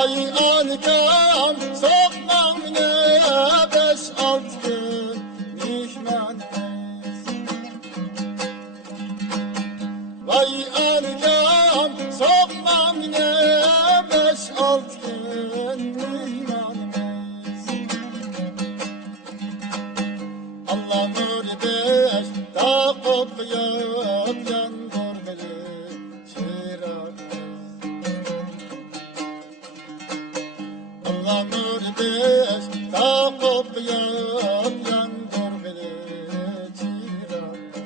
Vay ankam sokmam ne 5-6 gün mihmanımız. Vay ankam sokmam ne 5-6 gün mihmanımız. Allah nur beş ta kokuyor yandır beni çırağımız. Allah nur beş ta kokuyor yandır beni çırağımız.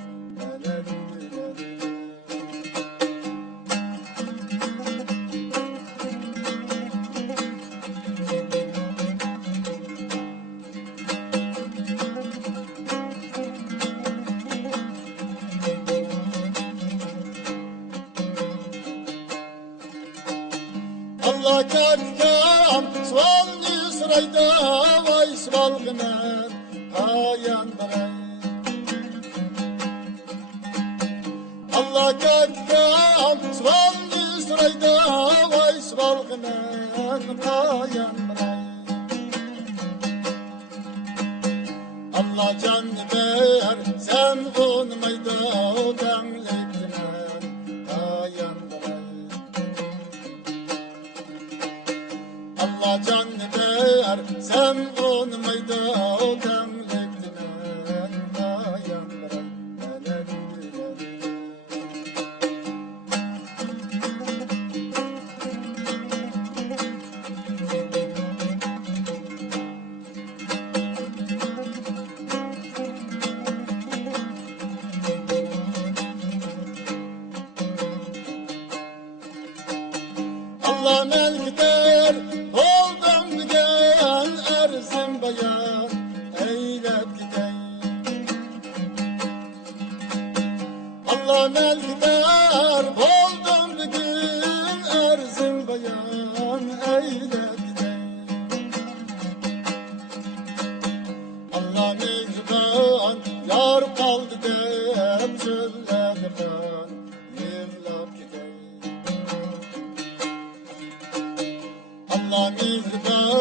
Allah katkam svalni sırayda vay svalgımen hayandıray. Allah katkam svalni sırayda vay svalgımen hayandıray. Allah can ver sen unmayda o demliktimen hayandıray. Allah can ver sen unmayda o demliktimen hayandıray. Allah melkeder oldum gel erzim bayan eylep gideyim. Allah melkeder oldum gel erzim bayan eylep gideyim. Allah mehriban yar kaldı dep çöllerde kan yığlap gideyim. Allah mehriban